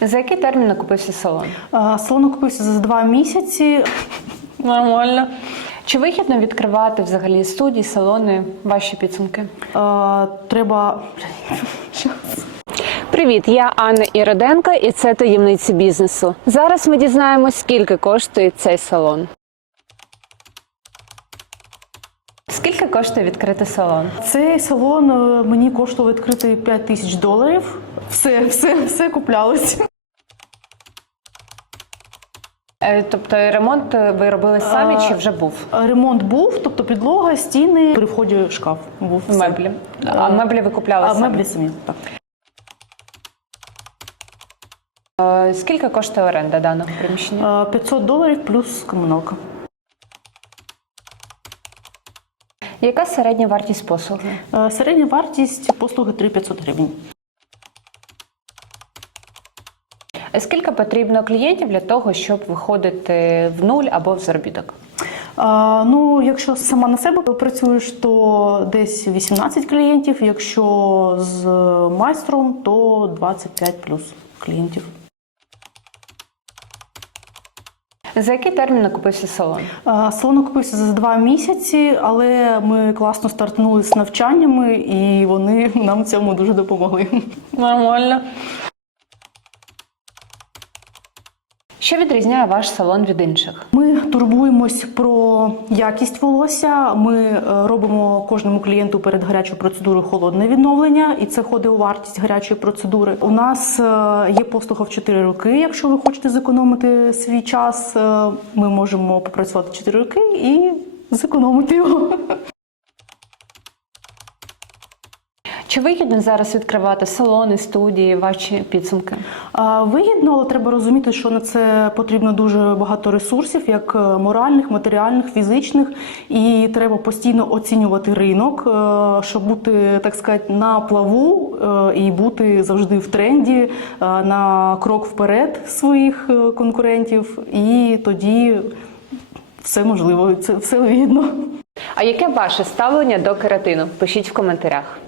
За який термін накупився салон? Салон окупився за два місяці. Нормально. Чи вигідно відкривати взагалі студії, салони, ваші підсумки? Е, Треба. Привіт, я Анна Іроденко, і це таємниці бізнесу. Зараз ми дізнаємось, скільки коштує цей салон. Скільки коштує відкрити салон? Цей салон е, мені коштував відкрити 5 тисяч доларів. Все, все, все куплялось. Е, Тобто ремонт ви робили самі чи вже був? Ремонт був, тобто підлога, стіни, при вході шкаф був. все. Меблі. А меблі ви купляли А самі? меблі самі, так. Е, Скільки коштує оренда даного приміщення? Е, 500 доларів плюс комуналка. Яка середня вартість послуги? Е, Середня вартість послуги 3500 гривень. Е, Скільки потрібно клієнтів для того, щоб виходити в нуль або в заробіток? А, ну, якщо сама на себе працюєш, то десь 18 клієнтів. Якщо з майстром, то 25 плюс клієнтів. За який термін накупився салон? Салон окупився за два місяці, але ми класно стартнули з навчаннями, і вони нам в цьому дуже допомогли. Нормально. Що відрізняє ваш салон від інших? Ми турбуємось про якість волосся. Ми е, робимо кожному клієнту перед гарячою процедурою холодне відновлення, і це входить у вартість гарячої процедури. У нас е, є послуга в 4 роки. Якщо ви хочете зекономити свій час, е, ми можемо попрацювати 4 роки і зекономити його. Чи вигідно зараз відкривати салони, студії, ваші підсумки? Вигідно, але треба розуміти, що на це потрібно дуже багато ресурсів, як е, моральних, матеріальних, фізичних, і треба постійно оцінювати ринок, е, щоб бути, так сказати, на плаву е, і бути завжди в тренді на крок вперед своїх конкурентів, і тоді все можливо, це все вигідно. А яке ваше ставлення до кератину? Пишіть в коментарях.